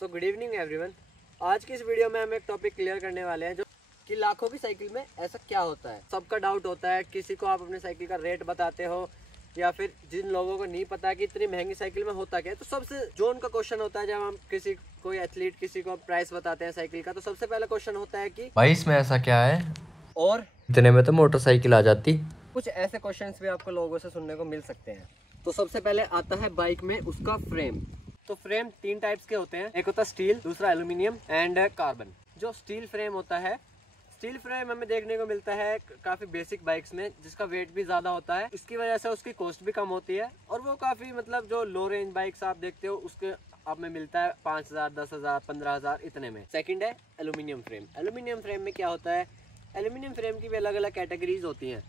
So good evening everyone. आज की इस वीडियो में हम एक टॉपिक क्लियर करने वाले हैं जो कि लाखों की साइकिल में ऐसा क्या होता है। सबका डाउट होता है, किसी को आप अपनी साइकिल का रेट बताते हो या फिर जिन लोगों को नहीं पता कि इतनी महंगी साइकिल में होता क्या है, तो सबसे जो उनका क्वेश्चन होता है जब हम किसी कोई एथलीट किसी को प्राइस बताते हैं साइकिल का, तो सबसे पहला क्वेश्चन होता है कि भाई इसमें ऐसा क्या है, और इतने में तो मोटरसाइकिल आ जाती। कुछ ऐसे क्वेश्चंस भी आपको लोगों से सुनने को मिल सकते हैं। तो सबसे पहले आता है बाइक में उसका फ्रेम। तो फ्रेम तीन टाइप्स के होते हैं, एक होता है स्टील, दूसरा एल्यूमिनियम एंड कार्बन। जो स्टील फ्रेम होता है, स्टील फ्रेम हमें देखने को मिलता है काफ़ी बेसिक बाइक्स में, जिसका वेट भी ज़्यादा होता है। इसकी वजह से उसकी कॉस्ट भी कम होती है और वो काफ़ी मतलब जो लो रेंज बाइक्स आप देखते हो उसके आप में मिलता है 5,000, 10,000, 15,000 इतने में। सेकंड है एल्यूमिनियम फ्रेम। एल्यूमिनियम फ्रेम में क्या होता है, एल्यूमिनियम फ्रेम की भी अलग अलग कैटेगरीज होती हैं।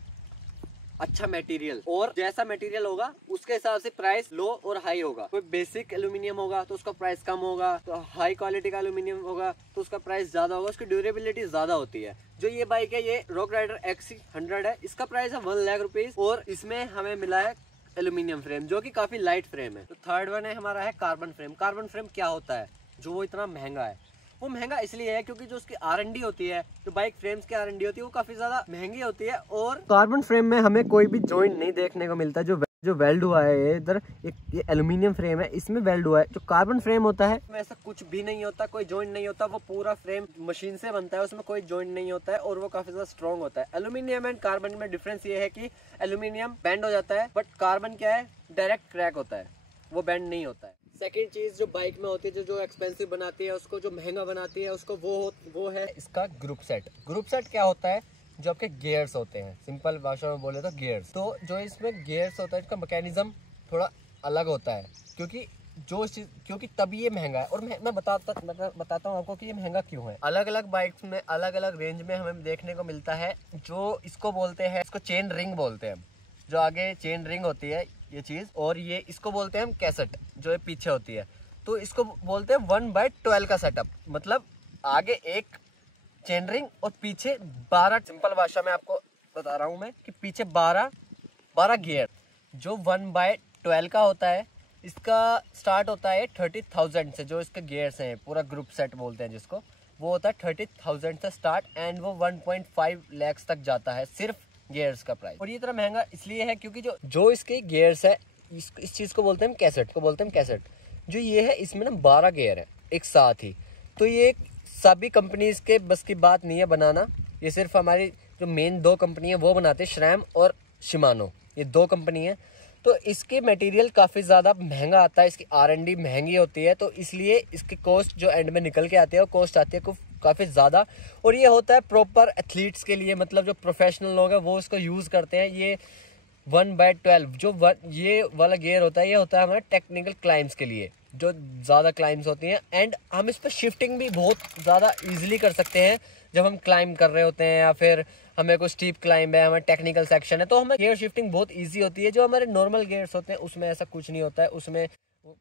अच्छा मटेरियल, और जैसा मटेरियल होगा उसके हिसाब से प्राइस लो और हाई होगा। कोई बेसिक एल्यूमिनियम होगा तो उसका प्राइस कम होगा, तो हाई क्वालिटी का एल्यूमिनियम होगा तो उसका प्राइस ज्यादा होगा, उसकी ड्यूरेबिलिटी ज्यादा होती है। जो ये बाइक है ये रॉक राइडर XC100 है, इसका प्राइस है 1 लाख रुपीज और इसमें हमें मिला है एल्यूमिनियम फ्रेम जो कि काफी लाइट फ्रेम है। तो थर्ड वन है हमारा है कार्बन फ्रेम। कार्बन फ्रेम क्या होता है, जो वो इतना महंगा है, वो महंगा इसलिए है क्योंकि जो उसकी R&D होती है, जो बाइक फ्रेम्स की R&D होती है, वो काफी ज्यादा महंगी होती है। और कार्बन फ्रेम में हमें कोई भी जॉइंट नहीं देखने को मिलता। जो वेल्ड हुआ है इधर, ये एल्यूमिनियम फ्रेम है, इसमें वेल्ड हुआ है। जो कार्बन फ्रेम होता है उसमें ऐसा कुछ भी नहीं होता, कोई जॉइंट नहीं होता, वो पूरा फ्रेम मशीन से बनता है, उसमें कोई जॉइंट नहीं होता है और वो काफी ज्यादा स्ट्रॉन्ग होता है। एल्यूमिनियम एंड कार्बन में डिफरेंस ये है कि एल्यूमिनियम बेंड हो जाता है, बट कार्बन क्या है, डायरेक्ट क्रैक होता है, वो बेंड नहीं होता है। सेकेंड चीज जो बाइक में होती है, जो एक्सपेंसिव बनाती है, उसको जो महंगा बनाती है, उसको वो है इसका ग्रुप सेट। ग्रुप सेट क्या होता है, जो आपके गियर्स होते हैं, सिंपल भाषा में बोले तो गियर्स। तो जो इसमें गियर्स होता है, इसका मैकेनिज्म थोड़ा अलग होता है, क्योंकि तभी ये महंगा है। और मैं बताता हूँ आपको कि ये महंगा क्यों है। अलग अलग बाइक्स में अलग अलग रेंज में हमें देखने को मिलता है। जो इसको बोलते हैं, इसको चेन रिंग बोलते हैं, जो आगे चेन रिंग होती है ये चीज, और ये इसको बोलते हैं हम कैसेट, जो ये पीछे होती है। तो इसको बोलते हैं 1/12 का सेटअप, मतलब आगे एक चेन रिंग और पीछे 12। सिंपल भाषा में आपको बता रहा हूं मैं कि पीछे 12 गियर। जो 1/12 का होता है, इसका स्टार्ट होता है 30,000 से। जो इसके गियर्स हैं, पूरा ग्रुप सेट बोलते हैं जिसको, वो होता है 30,000 से स्टार्ट एंड वो 1.5 लाख तक जाता है सिर्फ गियर्स का प्राइस। और ये इतना महंगा इसलिए है क्योंकि जो इसके गियर्स है, इस चीज को बोलते हैं कैसेट। जो ये है, इसमें ना 12 गियर है एक साथ ही। तो ये सभी कंपनीज के बस की बात नहीं है बनाना, ये सिर्फ हमारी जो मेन 2 कंपनी है वो बनाते हैं, श्रैम और शिमानो, ये 2 कंपनी है। तो इसके मटेरियल काफ़ी ज़्यादा महंगा आता है, इसकी R&D महंगी होती है, तो इसलिए इसकी कॉस्ट जो एंड में निकल के आती है वो कॉस्ट आती है काफ़ी ज़्यादा। और ये होता है प्रॉपर एथलीट्स के लिए, मतलब जो प्रोफेशनल लोग हैं वो इसको यूज़ करते हैं। ये 1/12 ये वाला गियर होता है, ये होता है हमारे टेक्निकल क्लाइम्स के लिए, जो ज़्यादा क्लाइम्स होती हैं। एंड हम इस पर शिफ्टिंग भी बहुत ज़्यादा ईजिली कर सकते हैं जब हम क्लाइंब कर रहे होते हैं, या फिर हमें कोई स्टीप क्लाइंब है, हमें टेक्निकल सेक्शन है, तो हमें गियर शिफ्टिंग बहुत इजी होती है। जो हमारे नॉर्मल गियर्स होते हैं उसमें ऐसा कुछ नहीं होता है, उसमें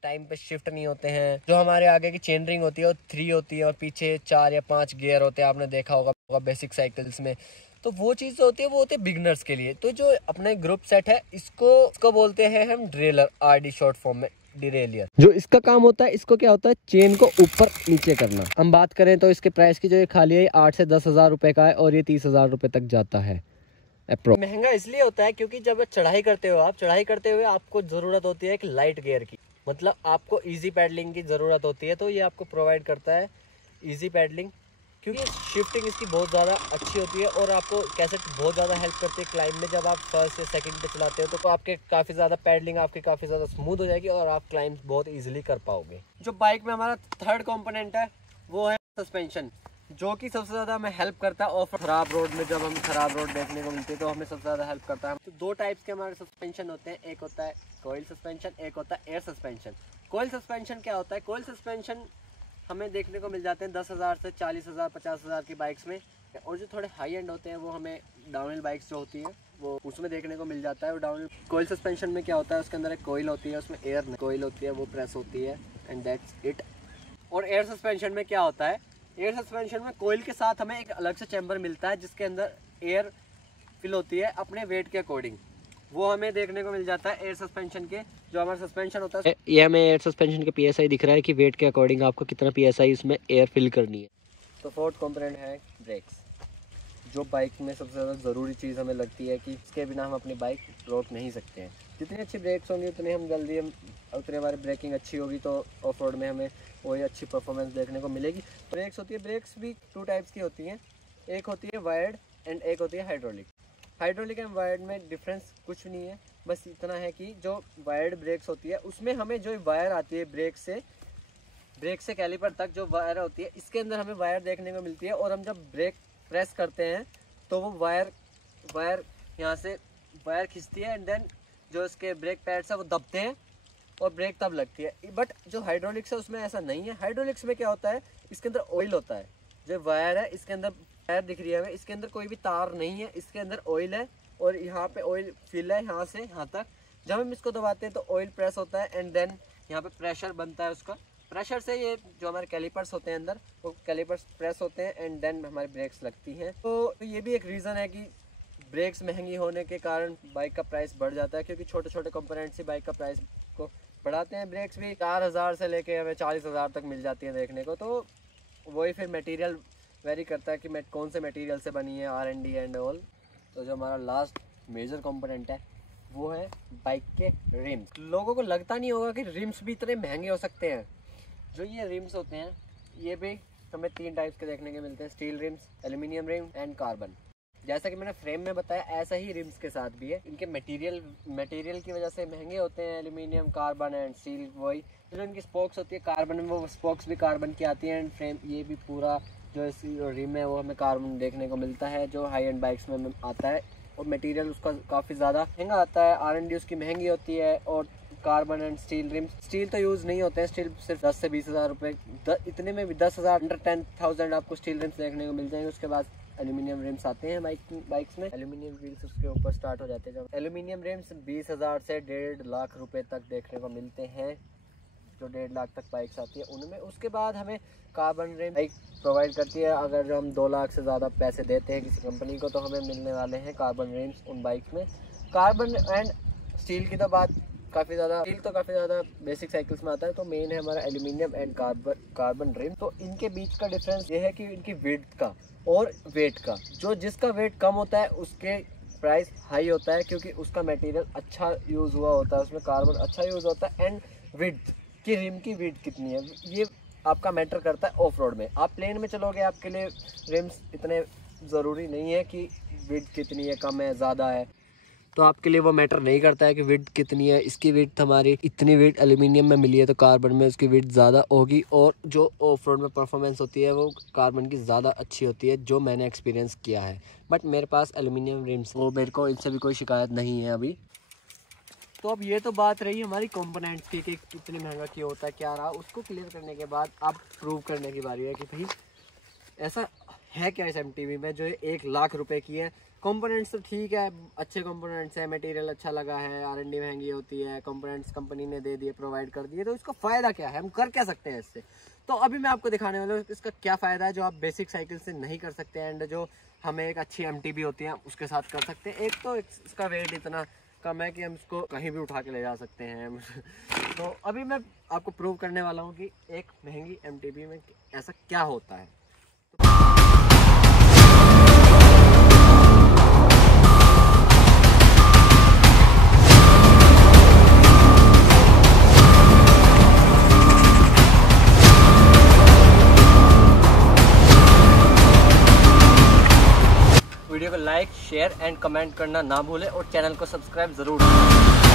टाइम पे शिफ्ट नहीं होते हैं। जो हमारे आगे की चेन रिंग होती है वो 3 होती है और पीछे 4 या 5 गियर होते हैं, आपने देखा होगा बेसिक साइकिल्स में। तो वो चीज़ होती है, वो होती है बिगनर्स के लिए। तो जो अपने ग्रुप सेट है, इसको बोलते हैं हम ड्रेलर, RD शॉर्ट फॉर्म में, डिरेलियर। जो इसका काम होता है, इसको क्या होता है, चेन को ऊपर नीचे करना। हम बात करें तो इसके प्राइस की, जो ये खाली है 8 से 10,000 रुपए का है और ये 30,000 रुपए तक जाता है। महंगा इसलिए होता है क्योंकि जब चढ़ाई करते हो, आप चढ़ाई करते हुए आपको जरूरत होती है एक लाइट गियर की, मतलब आपको इजी पैडलिंग की जरूरत होती है, तो ये आपको प्रोवाइड करता है इजी पैडलिंग, क्योंकि शिफ्टिंग इसकी बहुत ज़्यादा अच्छी होती है और आपको कैसेट बहुत ज़्यादा हेल्प करती है क्लाइंब में। जब आप फर्स्ट या सेकंड पे चलाते हो तो आपके काफ़ी ज़्यादा पैडलिंग आपकी काफ़ी ज़्यादा स्मूथ हो जाएगी और आप क्लाइंब बहुत इजीली कर पाओगे। जो बाइक में हमारा थर्ड कंपोनेंट है वो है सस्पेंशन, जो कि सबसे ज़्यादा हमें हेल्प करता है ऑफ खराब रोड में। जब हम खराब रोड देखने को मिलती है तो हमें सबसे ज़्यादा हेल्प करता है। तो 2 टाइप्स के हमारे सस्पेंशन होते हैं, एक होता है कॉइल सस्पेंशन, एक होता है एयर सस्पेंशन। कॉइल सस्पेंशन क्या होता है, कॉइल सस्पेंशन हमें देखने को मिल जाते हैं 10,000 से 40,000, 50,000 की बाइक्स में, और जो थोड़े हाई एंड होते हैं वो हमें डाउनहिल बाइक्स जो होती हैं वो उसमें देखने को मिल जाता है। और डाउनहिल कॉइल सस्पेंशन में क्या होता है, उसके अंदर एक कॉइल होती है, उसमें एयर कॉइल होती है, वो प्रेस होती है एंड दैट्स इट। और एयर सस्पेंशन में क्या होता है, एयर सस्पेंशन में कॉइल के साथ हमें एक अलग से चैम्बर मिलता है जिसके अंदर एयर फिल होती है अपने वेट के अकॉर्डिंग। वो हमें देखने को मिल जाता है एयर सस्पेंशन के, जो हमारा सस्पेंशन होता है ये हमें एयर सस्पेंशन के PSI दिख रहा है कि वेट के अकॉर्डिंग आपको कितना PSI उसमें एयर फिल करनी है। तो फोर्थ कंपोनेंट है ब्रेक्स, जो बाइक में सबसे ज़्यादा ज़रूरी चीज़ हमें लगती है कि इसके बिना हम अपनी बाइक रोक नहीं सकते हैं। जितनी अच्छी ब्रेक्स होंगी उतनी हम जल्दी उतनी हमारी ब्रेकिंग अच्छी होगी, तो ऑफ रोड में हमें वही अच्छी परफॉर्मेंस देखने को मिलेगी। ब्रेक्स होती है, ब्रेक्स भी 2 टाइप्स की होती हैं, एक होती है वायर्ड एंड एक होती है हाइड्रोलिक। हाइड्रोलिक एंड वायर्ड में डिफरेंस कुछ नहीं है, बस इतना है कि जो वायर्ड ब्रेक्स होती है उसमें हमें जो वायर आती है ब्रेक से कैलिपर तक जो वायर होती है, इसके अंदर हमें वायर देखने को मिलती है। और हम जब ब्रेक प्रेस करते हैं तो वो वायर यहाँ से वायर खींचती है एंड देन जो इसके ब्रेक पैड्स है वो दबते हैं और ब्रेक तब लगती है। बट जो हाइड्रोलिक्स है उसमें ऐसा नहीं है। हाइड्रोलिक्स में क्या होता है, इसके अंदर ऑयल होता है, जो वायर है इसके अंदर वायर दिख रही है हमें, इसके अंदर कोई भी तार नहीं है, इसके अंदर ऑयल है और यहाँ पे ऑयल फिल है यहाँ से यहाँ तक। जब हम इसको दबाते हैं तो ऑयल प्रेस होता है एंड देन यहाँ पे प्रेशर बनता है, उसका प्रेशर से ये जो हमारे कैलिपर्स होते हैं अंदर वो कैलिपर्स प्रेस होते हैं एंड देन हमारी ब्रेक्स लगती हैं। तो ये भी एक रीज़न है कि ब्रेक्स महंगी होने के कारण बाइक का प्राइस बढ़ जाता है, क्योंकि छोटे छोटे कंपोनेंट्स ही बाइक का प्राइस को बढ़ाते हैं। ब्रेक्स भी 4000 से लेके हमें 40,000 तक मिल जाती है देखने को। तो वही फिर मटेरियल वेरी करता है कि कौन से मटेरियल से बनी है, R&D एंड ऑल। तो जो हमारा लास्ट मेजर कंपोनेंट है वो है बाइक के रिम्स। लोगों को लगता नहीं होगा कि रिम्स भी इतने महंगे हो सकते हैं। जो ये रिम्स होते हैं ये भी हमें 3 टाइप्स के देखने के मिलते हैं, steel rims, aluminium rim and carbon. जैसा कि मैंने फ्रेम में बताया ऐसा ही रिम्स के साथ भी है। इनके मटेरियल की वजह से महंगे होते हैं, एल्यूमिनियम, कार्बन एंड स्टील। वही जो इनकी स्पोक्स होती है कार्बन में, वो स्पोक्स भी कार्बन की आती है एंड फ्रेम ये भी पूरा जो रिम है वो हमें कार्बन देखने को मिलता है, जो हाई एंड बाइक्स में आता है। और मटेरियल उसका काफ़ी ज़्यादा महंगा आता है, R&D उसकी महंगी होती है। और carbon and steel RIMS, steel तो यूज़ नहीं होते हैं, स्टील सिर्फ 10 से 20,000 रुपये, इतने में भी 10,000 अंडर 10,000 आपको स्टील रिम्स देखने को मिल जाएंगे। उसके बाद एल्यूमिनियम रिम्स आते हैं बाइक्स में, एल्यूमिनियम व्हील्स उसके ऊपर स्टार्ट हो जाते हैं। जब एल्यूमिनियम रिम्स 20,000 से 1.5 लाख रुपए तक देखने को मिलते हैं, जो 1.5 लाख तक बाइक्स आती है उनमें। उसके बाद हमें कार्बन रिम बाइक प्रोवाइड करती है। अगर जो हम 2 लाख से ज़्यादा पैसे देते हैं किसी कंपनी को तो हमें मिलने वाले हैं कार्बन रिम्स उन बाइक्स में। कार्बन एंड स्टील की तो बात काफ़ी ज़्यादा, स्टील तो काफ़ी ज़्यादा बेसिक साइकिल्स में आता है। तो मेन है हमारा एल्यूमिनियम एंड कार्बन रिम। तो इनके बीच का डिफरेंस ये है कि इनकी विड्थ का और वेट का। जो जिसका वेट कम होता है उसके प्राइस हाई होता है, क्योंकि उसका मटेरियल अच्छा यूज़ हुआ होता है, उसमें कार्बन अच्छा यूज़ होता है। एंड विड्थ की रिम की विड्थ कितनी है ये आपका मैटर करता है ऑफ रोड में। आप प्लेन में चलोगे आपके लिए रिम्स इतने ज़रूरी नहीं है कि विड्थ कितनी है, कम है, ज़्यादा है, तो आपके लिए वो मैटर नहीं करता है कि विड्थ कितनी है। इसकी विड्थ हमारी इतनी विड्थ एल्यूमिनियम में मिली है तो कार्बन में उसकी विड्थ ज़्यादा होगी। और जो ऑफ रोड में परफॉर्मेंस होती है वो कार्बन की ज़्यादा अच्छी होती है, जो मैंने एक्सपीरियंस किया है। बट मेरे पास एल्यूमिनियम रिम्स, वो मेरे को इनसे भी कोई शिकायत नहीं है अभी। तो अब ये तो बात रही हमारी कंपोनेंट्स की कि कितनी महंगा क्यों होता है, क्या रहा। उसको क्लियर करने के बाद अब प्रूव करने की बारी है कि भाई ऐसा है क्या इस MTB में जो 1 लाख रुपए की है। कंपोनेंट्स तो ठीक है, अच्छे कंपोनेंट्स है, मटेरियल अच्छा लगा है, R&D महंगी होती है, कंपोनेंट्स कंपनी ने दे दिए, प्रोवाइड कर दिए, तो इसका फ़ायदा क्या है, हम कर क्या सकते हैं इससे। तो अभी मैं आपको दिखाने वाला हूँ इसका क्या फ़ायदा है जो आप बेसिक साइकिल से नहीं कर सकते एंड जो हमें एक अच्छी MTB होती है उसके साथ कर सकते हैं। एक तो इसका वेट इतना कम है कि हम इसको कहीं भी उठा के ले जा सकते हैं। तो अभी मैं आपको प्रूव करने वाला हूँ कि एक महंगी MTB में ऐसा क्या होता है। वीडियो को लाइक, शेयर एंड कमेंट करना ना भूलें और चैनल को सब्सक्राइब ज़रूर करें।